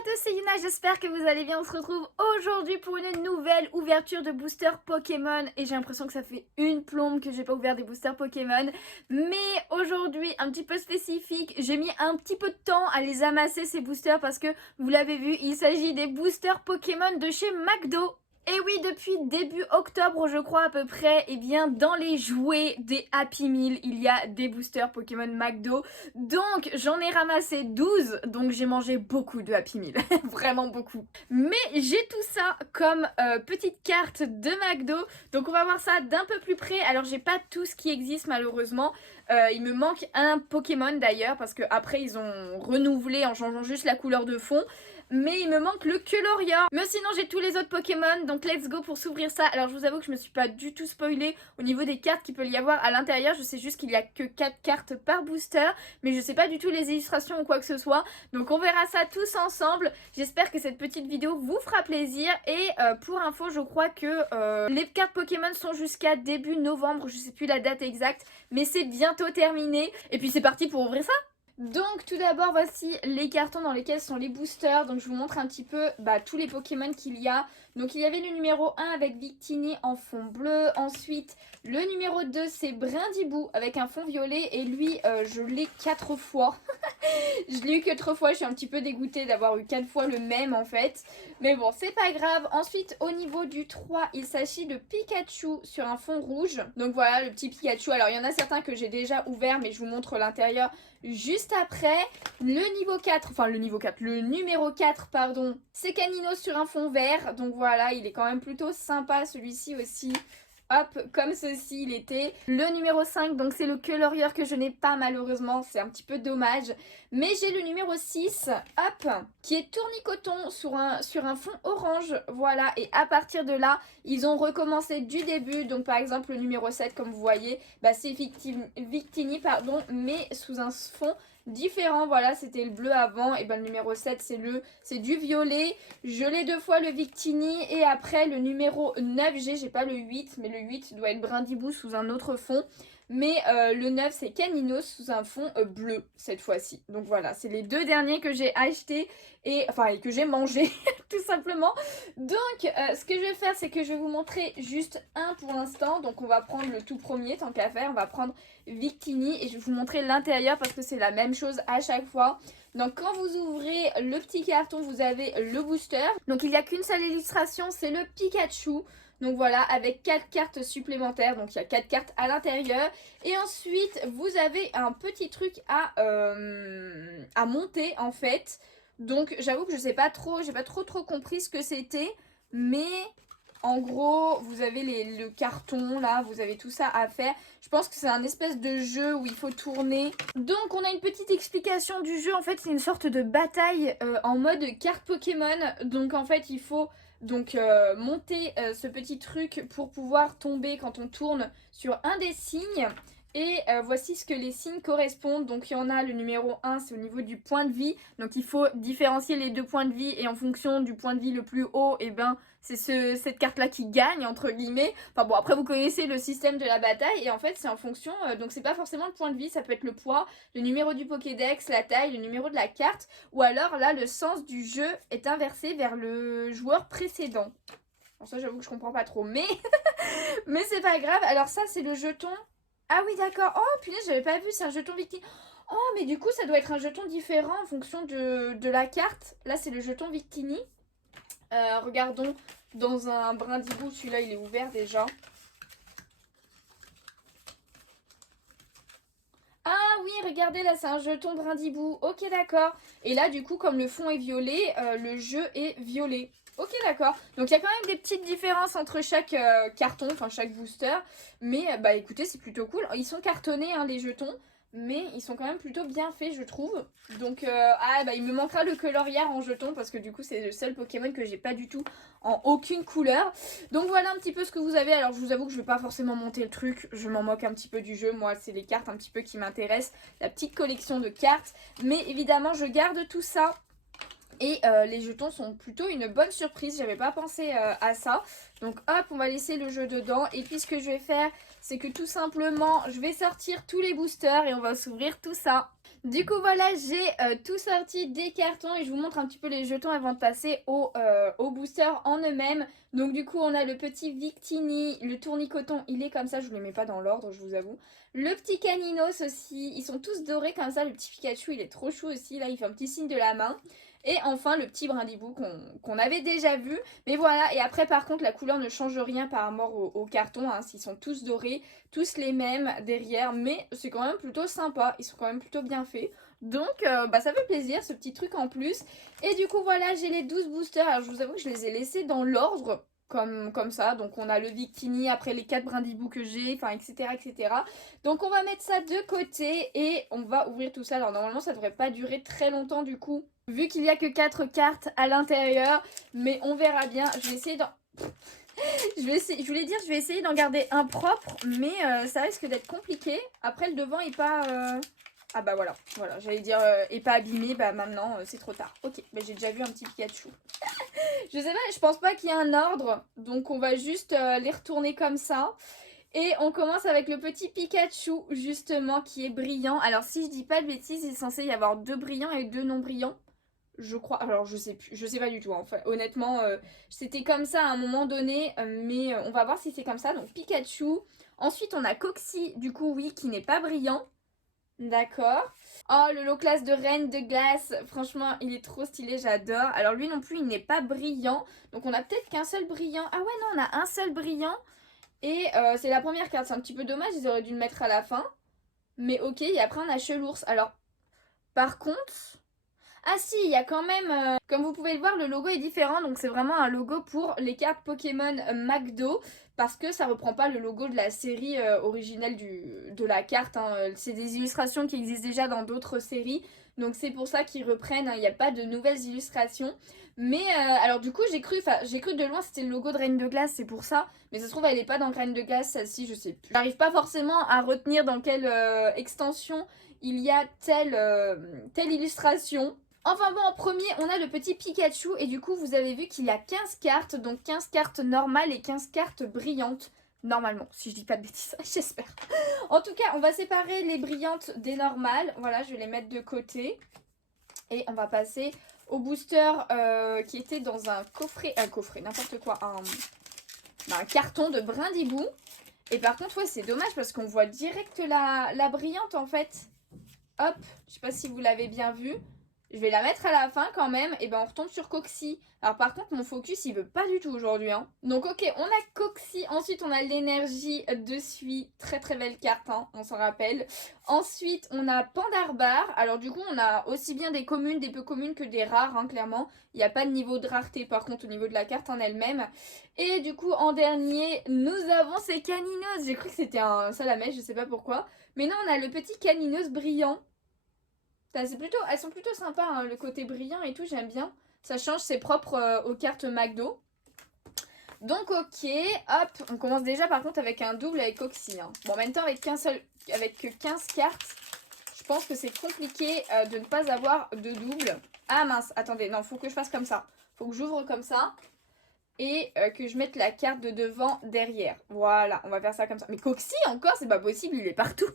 à tous, c'est Yuna, j'espère que vous allez bien. On se retrouve aujourd'hui pour une nouvelle ouverture de booster Pokémon. Et j'ai l'impression que ça fait une plombe que j'ai pas ouvert des boosters Pokémon. Mais aujourd'hui, un petit peu spécifique, j'ai mis un petit peu de temps à les amasser ces boosters parce que, vous l'avez vu, il s'agit des boosters Pokémon de chez McDo. Et oui, depuis début octobre, je crois à peu près, et bien dans les jouets des Happy Meal, il y a des boosters Pokémon McDo. Donc j'en ai ramassé 12, donc j'ai mangé beaucoup de Happy Meal, vraiment beaucoup. Mais j'ai tout ça comme petite carte de McDo, donc on va voir ça d'un peu plus près. Alors j'ai pas tout ce qui existe malheureusement, il me manque un Pokémon d'ailleurs, parce que après ils ont renouvelé en changeant juste la couleur de fond. Mais il me manque le Keloria. Mais sinon j'ai tous les autres Pokémon, donc let's go pour s'ouvrir ça. Alors je vous avoue que je me suis pas du tout spoilée au niveau des cartes qu'il peut y avoir à l'intérieur. Je sais juste qu'il y a que 4 cartes par booster, mais je sais pas du tout les illustrations ou quoi que ce soit. Donc on verra ça tous ensemble. J'espère que cette petite vidéo vous fera plaisir. Et pour info, je crois que les cartes Pokémon sont jusqu'à début novembre. Je sais plus la date exacte, mais c'est bientôt terminé. Et puis c'est parti pour ouvrir ça. Donc tout d'abord voici les cartons dans lesquels sont les boosters. Donc je vous montre un petit peu tous les Pokémon qu'il y a. Donc il y avait le numéro 1 avec Victini en fond bleu. Ensuite le numéro 2 c'est Brindibou avec un fond violet. Et lui je l'ai 4 fois. Je l'ai eu que 3 fois, je suis un petit peu dégoûtée d'avoir eu 4 fois le même en fait. Mais bon, c'est pas grave. Ensuite, au niveau du 3, il s'agit de Pikachu sur un fond rouge. Donc voilà, le petit Pikachu. Alors, il y en a certains que j'ai déjà ouverts, mais je vous montre l'intérieur juste après. Le niveau 4, enfin le niveau 4, le numéro 4, pardon, c'est Caninos sur un fond vert. Donc voilà, il est quand même plutôt sympa celui-ci aussi. Hop, comme ceci il était. Le numéro 5, donc c'est le Keloria que je n'ai pas malheureusement, c'est un petit peu dommage. Mais j'ai le numéro 6, hop, qui est tournicoton sur un fond orange. Voilà, et à partir de là, ils ont recommencé du début. Donc par exemple le numéro 7, comme vous voyez, c'est Victini, pardon, mais sous un fond différent. Voilà, c'était le bleu avant, et le numéro 7 c'est du violet. Je l'ai 2 fois le Victini, et après le numéro 9, j'ai pas le 8, mais le 8 doit être Brindibou sous un autre fond. Mais le 9 c'est Caninos sous un fond bleu cette fois-ci. Donc voilà, c'est les 2 derniers que j'ai achetés et que j'ai mangé tout simplement. Donc ce que je vais faire, c'est que je vais vous montrer juste un pour l'instant. Donc on va prendre le tout premier tant qu'à faire, on va prendre Victini et je vais vous montrer l'intérieur parce que c'est la même chose à chaque fois. Donc quand vous ouvrez le petit carton, vous avez le booster. Donc il n'y a qu'une seule illustration, c'est le Pikachu. Donc voilà, avec 4 cartes supplémentaires, donc il y a 4 cartes à l'intérieur. Et ensuite, vous avez un petit truc à monter en fait. Donc j'avoue que je sais pas trop, j'ai pas trop compris ce que c'était. Mais en gros, vous avez le carton là, vous avez tout ça à faire. Je pense que c'est un espèce de jeu où il faut tourner. Donc on a une petite explication du jeu. En fait, c'est une sorte de bataille en mode carte Pokémon. Donc en fait, il faut monter ce petit truc pour pouvoir tomber quand on tourne sur un des signes. Et voici ce que les signes correspondent. Donc il y en a le numéro 1, c'est au niveau du point de vie. Donc il faut différencier les 2 points de vie. Et en fonction du point de vie le plus haut, c'est cette carte-là qui gagne, entre guillemets. Enfin bon, après vous connaissez le système de la bataille. Et en fait, c'est en fonction, donc c'est pas forcément le point de vie. Ça peut être le poids, le numéro du Pokédex, la taille, le numéro de la carte. Ou alors là, le sens du jeu est inversé vers le joueur précédent. Bon, ça j'avoue que je comprends pas trop. Mais, mais c'est pas grave. Alors ça, c'est le jeton. Ah oui, d'accord. Oh, punaise, j'avais pas vu, c'est un jeton Victini. Oh, mais du coup, ça doit être un jeton différent en fonction de la carte. Là, c'est le jeton Victini. Regardons dans un Brindibou. Celui-là, il est ouvert déjà. Ah oui, regardez, là, c'est un jeton Brindibou. Ok, d'accord. Et là, du coup, comme le fond est violet, le jeu est violet. Ok, d'accord. Donc il y a quand même des petites différences entre chaque carton, enfin chaque booster. Mais écoutez, c'est plutôt cool. Ils sont cartonnés, hein, les jetons. Mais ils sont quand même plutôt bien faits, je trouve. Donc, il me manquera le Keloria en jeton. Parce que du coup, c'est le seul Pokémon que j'ai pas du tout en aucune couleur. Donc voilà un petit peu ce que vous avez. Alors je vous avoue que je vais pas forcément monter le truc. Je m'en moque un petit peu du jeu. Moi, c'est les cartes un petit peu qui m'intéressent. La petite collection de cartes. Mais évidemment, je garde tout ça. Et les jetons sont plutôt une bonne surprise, j'avais pas pensé à ça. Donc hop, on va laisser le jeu dedans. Et puis ce que je vais faire, c'est que tout simplement, je vais sortir tous les boosters et on va s'ouvrir tout ça. Du coup voilà, j'ai tout sorti des cartons et je vous montre un petit peu les jetons avant de passer au booster en eux-mêmes. Donc du coup on a le petit Victini, le tournicoton, il est comme ça, je vous les mets pas dans l'ordre, je vous avoue. Le petit Caninos aussi, ils sont tous dorés comme ça, le petit Pikachu il est trop chou aussi, là il fait un petit signe de la main. Et enfin le petit Brindibou qu'on avait déjà vu. Mais voilà, et après par contre la couleur ne change rien par rapport au carton, hein, ils sont tous dorés, tous les mêmes derrière, mais c'est quand même plutôt sympa, ils sont quand même plutôt bien faits. Donc bah, ça fait plaisir ce petit truc en plus. Et du coup voilà, j'ai les 12 boosters, alors je vous avoue que je les ai laissés dans l'ordre. Comme ça, donc on a le Victini, après les 4 brindibous que j'ai, enfin etc etc. Donc on va mettre ça de côté et on va ouvrir tout ça. Alors normalement ça devrait pas durer très longtemps du coup, vu qu'il n'y a que 4 cartes à l'intérieur, mais on verra bien. Je vais essayer d'en... je voulais dire, je vais essayer d'en garder un propre, mais ça risque d'être compliqué. Après, le devant est pas... Ah bah voilà, j'allais dire, est pas abîmé, bah maintenant, c'est trop tard. Ok, bah j'ai déjà vu un petit Pikachu. Je sais pas, je pense pas qu'il y ait un ordre, donc on va juste les retourner comme ça. Et on commence avec le petit Pikachu, justement, qui est brillant. Alors, si je dis pas de bêtises, il est censé y avoir 2 brillants et 2 non brillants. Je crois, alors je sais plus, je sais pas du tout, hein. Enfin, honnêtement, c'était comme ça à un moment donné, mais on va voir si c'est comme ça. Donc Pikachu, ensuite on a Coxy, du coup oui, qui n'est pas brillant, d'accord. Oh, le low class de Reine de Glace, franchement il est trop stylé, j'adore. Alors lui non plus il n'est pas brillant, donc on a peut-être qu'un seul brillant. Ah ouais non, on a un seul brillant, et c'est la première carte, c'est un petit peu dommage, ils auraient dû le mettre à la fin. Mais ok, et après on a Chelours. Alors, par contre... Ah si, il y a quand même, comme vous pouvez le voir, le logo est différent, donc c'est vraiment un logo pour les cartes Pokémon McDo, parce que ça reprend pas le logo de la série originelle de la carte, hein. C'est des illustrations qui existent déjà dans d'autres séries, donc c'est pour ça qu'ils reprennent, hein. Il n'y a pas de nouvelles illustrations. Mais alors du coup j'ai cru de loin c'était le logo de Reine de Glace, c'est pour ça, mais ça se trouve elle est pas dans Reine de Glace, celle-ci je sais plus. J'arrive pas forcément à retenir dans quelle extension il y a telle illustration. Enfin bon, en premier, on a le petit Pikachu et du coup, vous avez vu qu'il y a 15 cartes, donc 15 cartes normales et 15 cartes brillantes. Normalement, si je dis pas de bêtises, j'espère. En tout cas, on va séparer les brillantes des normales. Voilà, je vais les mettre de côté. Et on va passer au booster qui était dans un coffret, n'importe quoi, un carton de Brindibou. Et par contre, ouais, c'est dommage parce qu'on voit direct la brillante en fait. Hop, je sais pas si vous l'avez bien vu. Je vais la mettre à la fin quand même. Et ben on retombe sur Coxy. Alors par contre mon focus il veut pas du tout aujourd'hui, hein. Donc ok, on a Coxy. Ensuite on a l'énergie de Suie. Très très belle carte, hein, on s'en rappelle. Ensuite on a Pandarbar. Alors du coup on a aussi bien des communes, des peu communes que des rares, hein, clairement. Il n'y a pas de niveau de rareté par contre au niveau de la carte en elle-même. Et du coup en dernier nous avons ces Caninos. J'ai cru que c'était un Salamèche, je sais pas pourquoi. Mais non, on a le petit Caninos brillant. Elles sont plutôt sympas, hein, le côté brillant et tout, j'aime bien. Ça change, c'est propre aux cartes McDo. Donc ok, hop, on commence déjà par contre avec un double avec Coxy, hein. Bon, en même temps avec que 15 cartes, je pense que c'est compliqué de ne pas avoir de double. Ah mince, attendez, non, faut que je fasse comme ça. Faut que j'ouvre comme ça et que je mette la carte de devant derrière. Voilà, on va faire ça comme ça. Mais Coxy encore, c'est pas possible, il est partout.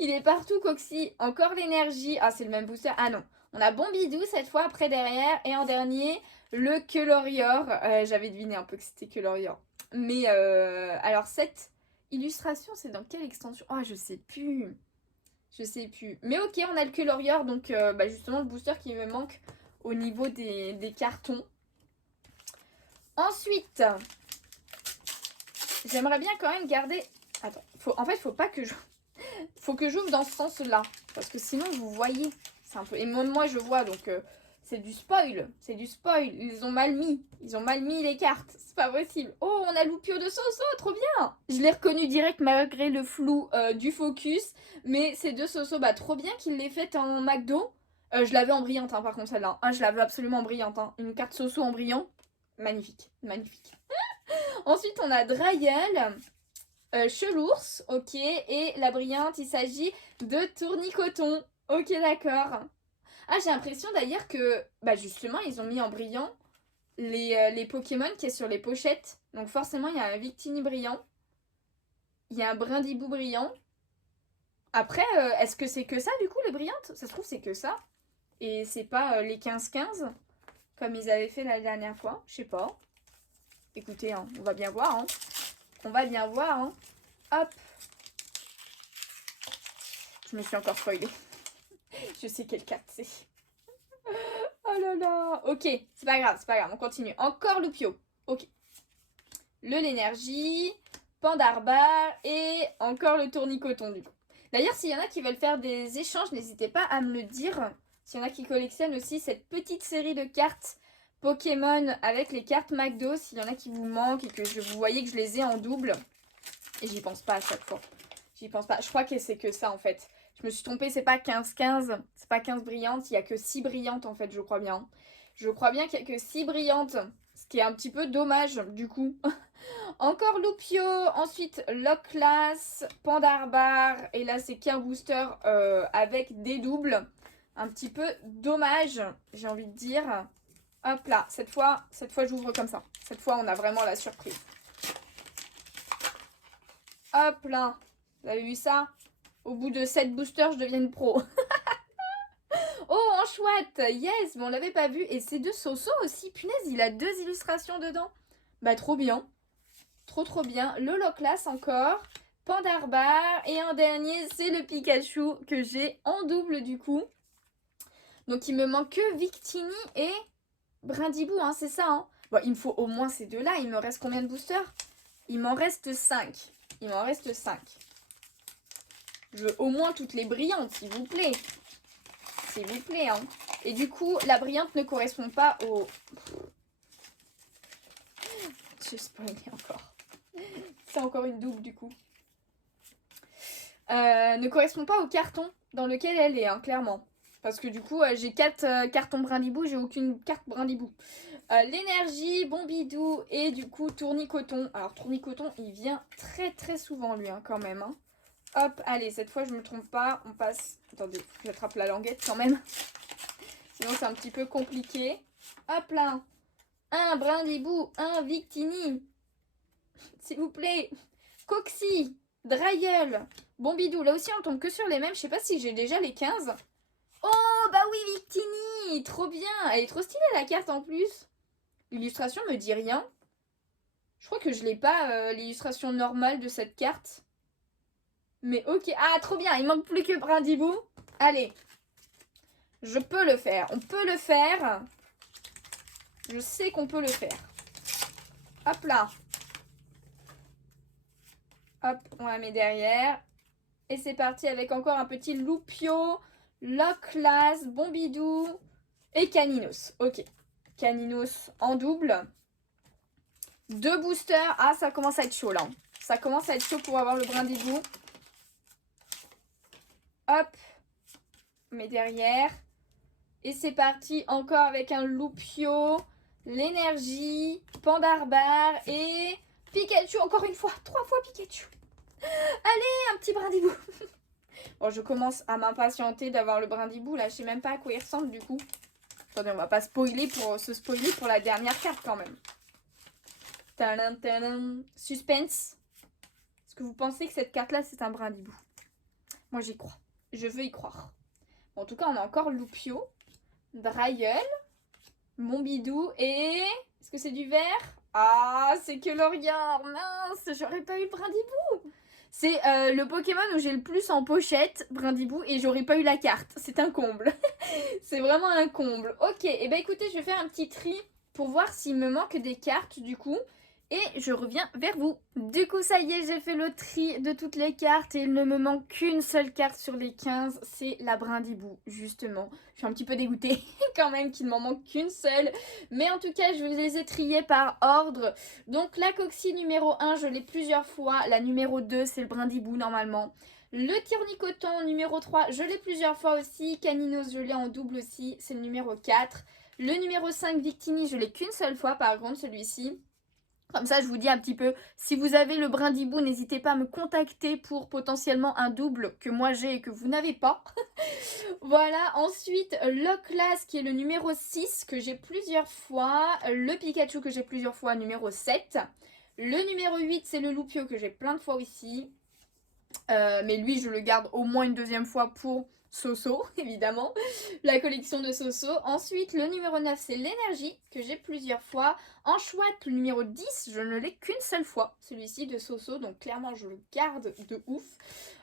Il est partout, Coxy. Encore l'énergie. Ah, c'est le même booster. Ah non. On a Bombidou cette fois après derrière. Et en dernier, le Keulorior. J'avais deviné un peu que c'était Keulorior. Mais alors, cette illustration, c'est dans quelle extension? Ah, je sais plus. Je sais plus. Mais ok, on a le Keulorior. Donc, bah, justement, le booster qui me manque au niveau des cartons. Ensuite, j'aimerais bien quand même garder... Attends, en fait, faut pas que je... Faut que j'ouvre dans ce sens-là. Parce que sinon, vous voyez, c'est un peu... Et moi, je vois, donc c'est du spoil. C'est du spoil. Ils ont mal mis. Ils ont mal mis les cartes. C'est pas possible. Oh, on a Loupio de Soso, trop bien. Je l'ai reconnu direct malgré le flou du focus. Mais ces deux Soso, bah trop bien qu'il l'ait fait en McDo. Je l'avais en brillante, hein, par contre, celle-là. Ah, je l'avais absolument en brillante, hein. Une carte Soso en brillant. Magnifique, magnifique. Ensuite, on a Dryel. Chelours, ok, et la brillante, il s'agit de Tournicoton, ok d'accord. Ah, j'ai l'impression d'ailleurs que, bah justement, ils ont mis en brillant les Pokémon qui est sur les pochettes. Donc forcément, il y a un Victini brillant, il y a un Brindibou brillant, Après, est-ce que c'est que ça du coup les brillantes? Ça se trouve c'est que ça. Et c'est pas les 15-15 comme ils avaient fait la dernière fois. Je sais pas. Écoutez, hein, on va bien voir. Hein. On va bien voir. Hein. Hop. Je me suis encore spoilée. Je sais quelle carte c'est. Oh là là. Ok, c'est pas grave, c'est pas grave. On continue. Encore Loupio. Ok. L'énergie. Pandarbar et encore le tournicoton du coup. D'ailleurs, s'il y en a qui veulent faire des échanges, n'hésitez pas à me le dire. S'il y en a qui collectionnent aussi cette petite série de cartes Pokémon avec les cartes McDo, s'il y en a qui vous manquent et que vous voyez que je les ai en double. Et j'y pense pas à chaque fois. J'y pense pas. Je crois que c'est que ça en fait. Je me suis trompée, c'est pas 15-15. C'est pas 15 brillantes, il y a que 6 brillantes en fait, je crois bien. Je crois bien qu'il y a que 6 brillantes. Ce qui est un petit peu dommage du coup. Encore Loupio, ensuite Locklas, Pandarbar, et là c'est qu'un booster avec des doubles. Un petit peu dommage, j'ai envie de dire. Hop là, cette fois j'ouvre comme ça. Cette fois on a vraiment la surprise. Hop là, vous avez vu ça? Au bout de 7 boosters, je deviens une pro. Oh, en chouette, yes, mais on l'avait pas vu. Et c'est de Soso aussi, punaise, il a 2 illustrations dedans. Bah trop bien. Trop bien. Le Locklas encore. Pandarbar. Et un dernier, c'est le Pikachu que j'ai en double du coup. Donc il me manque que Victini et Brindibou, hein, c'est ça. Hein. Bon, il me faut au moins ces deux-là. Il me reste combien de boosters? Il m'en reste 5. Il m'en reste 5. Je veux au moins toutes les brillantes, s'il vous plaît. S'il vous plaît. Hein. Et du coup, la brillante ne correspond pas au... Je spoilais encore. C'est encore une double du coup. Ne correspond pas au carton dans lequel elle est, hein, clairement. Parce que du coup, j'ai 4 cartons Brindibou, j'ai aucune carte Brindibou. L'énergie, Bombidou et du coup Tournicoton. Alors Tournicoton, il vient très souvent lui, hein, quand même. Hein. Hop, allez, cette fois je me trompe pas, on passe... Attendez, j'attrape la languette quand même. Sinon c'est un petit peu compliqué. Hop là. Un Brindibou, un Victini. S'il vous plaît. Coxy, Drayel, Bombidou. Là aussi on tombe que sur les mêmes, je sais pas si j'ai déjà les 15. Oh bah oui, Victini, trop bien. Elle est trop stylée la carte en plus. L'illustration me dit rien. Je crois que je l'ai pas, l'illustration normale de cette carte. Mais ok. Ah, trop bien. Il manque plus que Brindibou. Allez. Je peux le faire. On peut le faire. Je sais qu'on peut le faire. Hop là. Hop, on la met derrière. Et c'est parti avec encore un petit Loupio, Locklas, Bombidou et Caninos. Ok. Caninos en double. 2 boosters. Ah, ça commence à être chaud là. Ça commence à être chaud pour avoir le Brindibou. Hop. On met derrière. Et c'est parti encore avec un Loupio, l'énergie, Pandarbar et Pikachu. Encore une fois. 3 fois Pikachu. Allez, un petit Brindibou. Bon, je commence à m'impatienter d'avoir le Brindibou. Là, je sais même pas à quoi il ressemble du coup. Attendez, on va pas spoiler se spoiler pour la dernière carte quand même. Tadam, tadam. Suspense. Est-ce que vous pensez que cette carte-là, c'est un Brindibou? Moi, j'y crois. Je veux y croire. Bon, en tout cas, on a encore Loupio, Drayel, Bombidou et... Est-ce que c'est du vert? Ah, c'est que l'Orient. Mince, j'aurais pas eu le Brindibou. C'est le Pokémon où j'ai le plus en pochette, Brindibou, et j'aurais pas eu la carte. C'est un comble. C'est vraiment un comble. Ok, et ben écoutez, je vais faire un petit tri pour voir s'il me manque des cartes du coup. Et je reviens vers vous. Du coup, ça y est, j'ai fait le tri de toutes les cartes et il ne me manque qu'une seule carte sur les 15. C'est la Brindibou, justement. Je suis un petit peu dégoûtée quand même qu'il ne m'en manque qu'une seule. Mais en tout cas, je les ai triées par ordre. Donc la Coxy numéro 1, je l'ai plusieurs fois. La numéro 2, c'est le Brindibou normalement. Le Tournicoton numéro 3, je l'ai plusieurs fois aussi. Caninos, je l'ai en double aussi. C'est le numéro 4. Le numéro 5, Victini, je l'ai qu'une seule fois par contre, celui-ci. Comme ça, je vous dis un petit peu, si vous avez le Brindibou, n'hésitez pas à me contacter pour potentiellement un double que moi j'ai et que vous n'avez pas. Voilà, ensuite, Locklas qui est le numéro 6 que j'ai plusieurs fois. Le Pikachu que j'ai plusieurs fois, numéro 7. Le numéro 8, c'est le Loupio que j'ai plein de fois aussi. Mais lui, je le garde au moins une deuxième fois pour Soso, évidemment, la collection de Soso. Ensuite, le numéro 9, c'est l'énergie, que j'ai plusieurs fois. En chouette, le numéro 10, je ne l'ai qu'une seule fois, celui-ci de Soso, donc clairement, je le garde de ouf.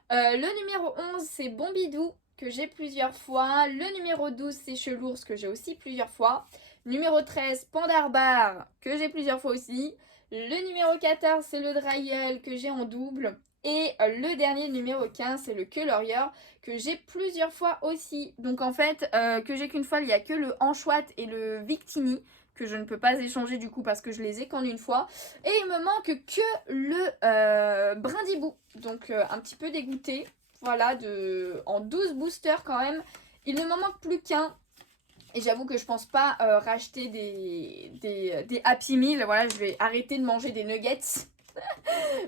Le numéro 11, c'est Bombidou, que j'ai plusieurs fois. Le numéro 12, c'est Chelours, que j'ai aussi plusieurs fois. Numéro 13, Pandarbar, que j'ai plusieurs fois aussi. Le numéro 14, c'est le Dryel, que j'ai en double. Et le dernier numéro 15, c'est le Colorier, que j'ai plusieurs fois aussi. Donc en fait, que j'ai qu'une fois, il n'y a que le Anchoite et le Victini, que je ne peux pas échanger du coup parce que je les ai qu'en une fois. Et il me manque que le Brindibou. Donc un petit peu dégoûté. Voilà, en 12 boosters quand même. Il ne m'en manque plus qu'un. Et j'avoue que je pense pas racheter des Happy Meal. Voilà, je vais arrêter de manger des nuggets.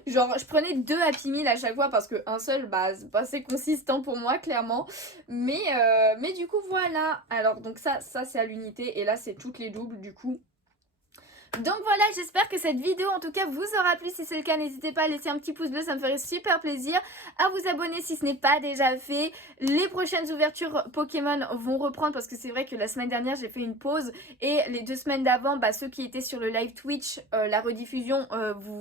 Genre, je prenais 2 Happy Meal à chaque fois parce qu'un seul, bah, c'est pas assez consistant pour moi, clairement. Mais du coup, voilà. Alors, donc ça c'est à l'unité. Et là, c'est toutes les doubles, du coup. Donc voilà, j'espère que cette vidéo en tout cas vous aura plu. Si c'est le cas, n'hésitez pas à laisser un petit pouce bleu, ça me ferait super plaisir. À vous abonner si ce n'est pas déjà fait. Les prochaines ouvertures Pokémon vont reprendre parce que c'est vrai que la semaine dernière j'ai fait une pause. Et les 2 semaines d'avant, bah, ceux qui étaient sur le live Twitch, la rediffusion,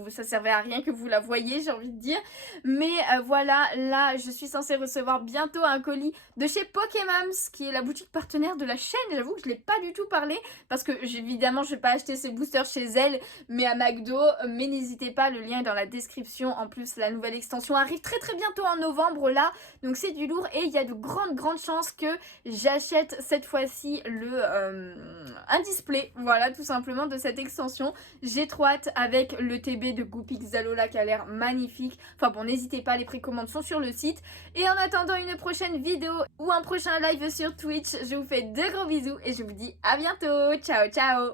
ça servait à rien que vous la voyiez, j'ai envie de dire. Mais voilà, là je suis censée recevoir bientôt un colis de chez Pokémons, qui est la boutique partenaire de la chaîne. J'avoue que je ne l'ai pas du tout parlé parce que évidemment je ne vais pas acheter ces boosters chez elle, mais à McDo. Mais n'hésitez pas, le lien est dans la description. En plus, la nouvelle extension arrive très très bientôt en novembre là, donc c'est du lourd et il y a de grandes chances que j'achète cette fois-ci un display, voilà, tout simplement, de cette extension. J'ai trop hâte avec le TB de Goupix Zalola qui a l'air magnifique. Enfin bon, n'hésitez pas, les précommandes sont sur le site. Et en attendant une prochaine vidéo ou un prochain live sur Twitch, je vous fais de gros bisous et je vous dis à bientôt. Ciao ciao.